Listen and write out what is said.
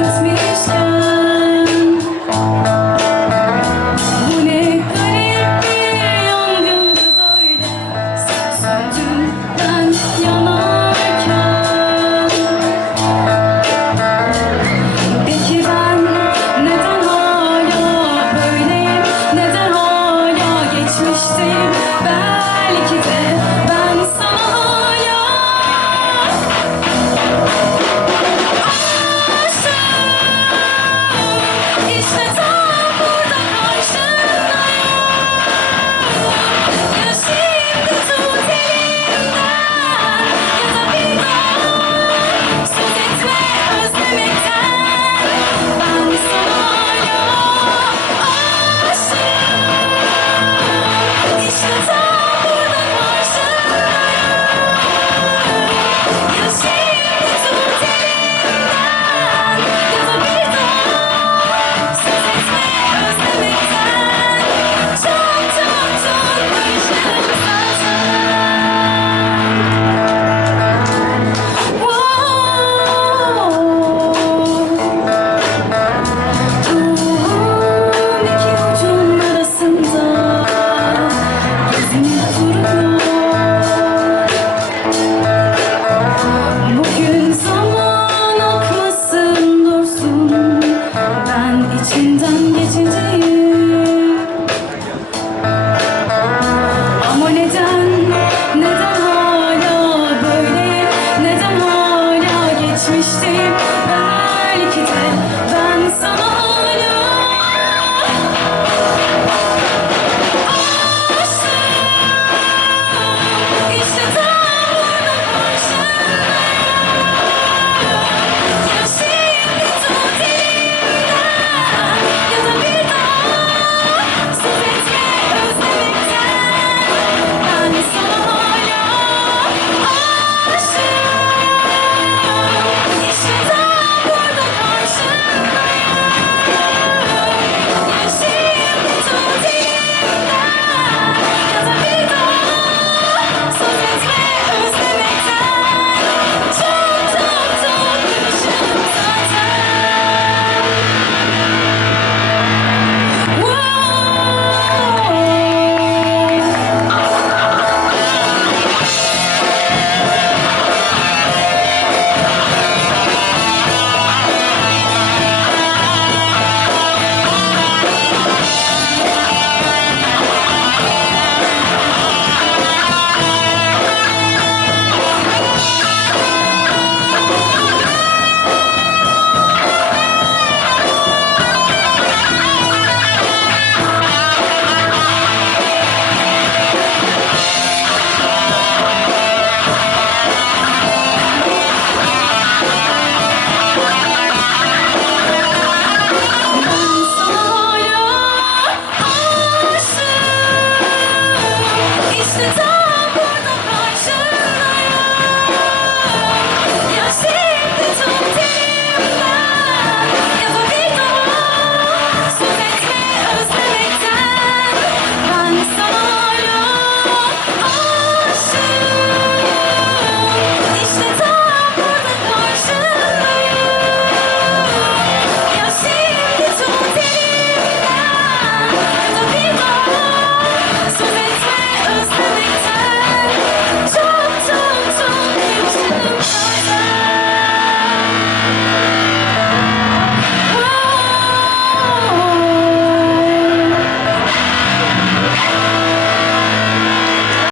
makes me sad.